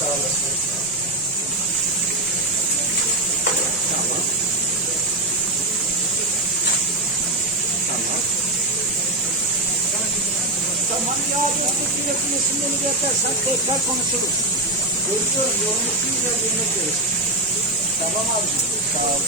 Sağ olasın. Tamam. Tamam. Tamam ya, bu yapılmasını onu yaparsan tekrar konuşuruz. Görüşüyorum, yolumuzun üzerinde görüşürüz. Tamam abicim, sağ olun.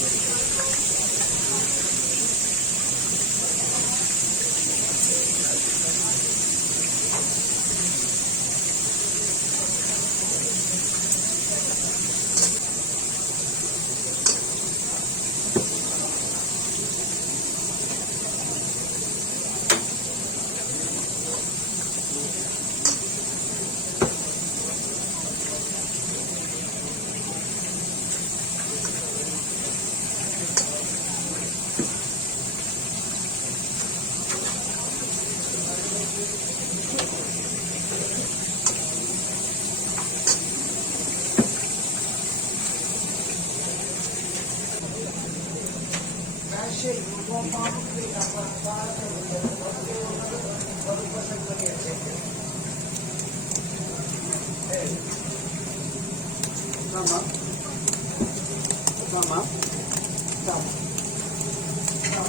Bu Mahmut Bey evet. Tamam. Tamam. Tamam. Tamam.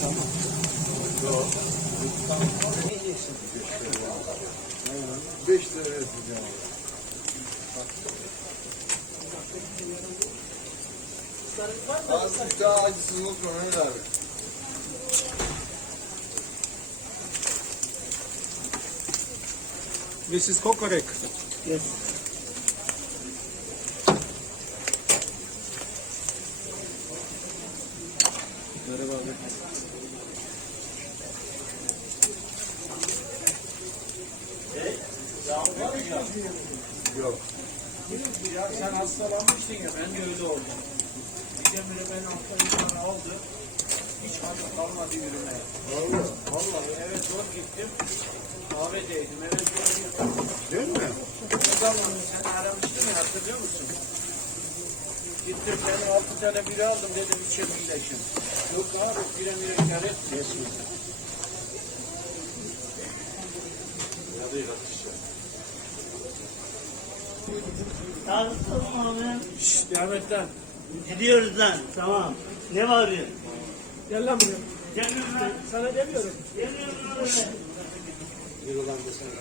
Tamam. Yok. Ne yiyeceksin? 5 lira yapacağım. Azıcık daha acısız unutma Mehmet abi. This is kokorek. Yes. Merhaba abi. Yok. Ya sen hastalanmışsın ya, ben de öyle oldum. Birdenbire ben hafta aldı. Hiç hakkı kalmadı yürümeye. Vallahi evet, zor gittim. Kahvedeydim, evet zor gittim. Değil mi? Ne zaman sen aramıştın ya, hatırlıyor musun? Gittim ben 6 tane biri aldım, dedim içe birleşim. Yok abi, birdenbire kar etmiyorsun. Ya değil atışlar. Tamam abi. Şşş, devam et lan. Gidiyoruz lan. Tamam. Ne var ya? Gel lan buraya. Geliyorum lan. Sana demiyorum. Geliyorum lan. Bir olan desene.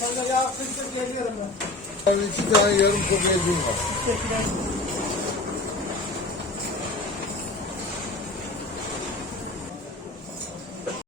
Sana yağ kızdır geliyorum ben. Yani 2 tane yarım koku ezim var.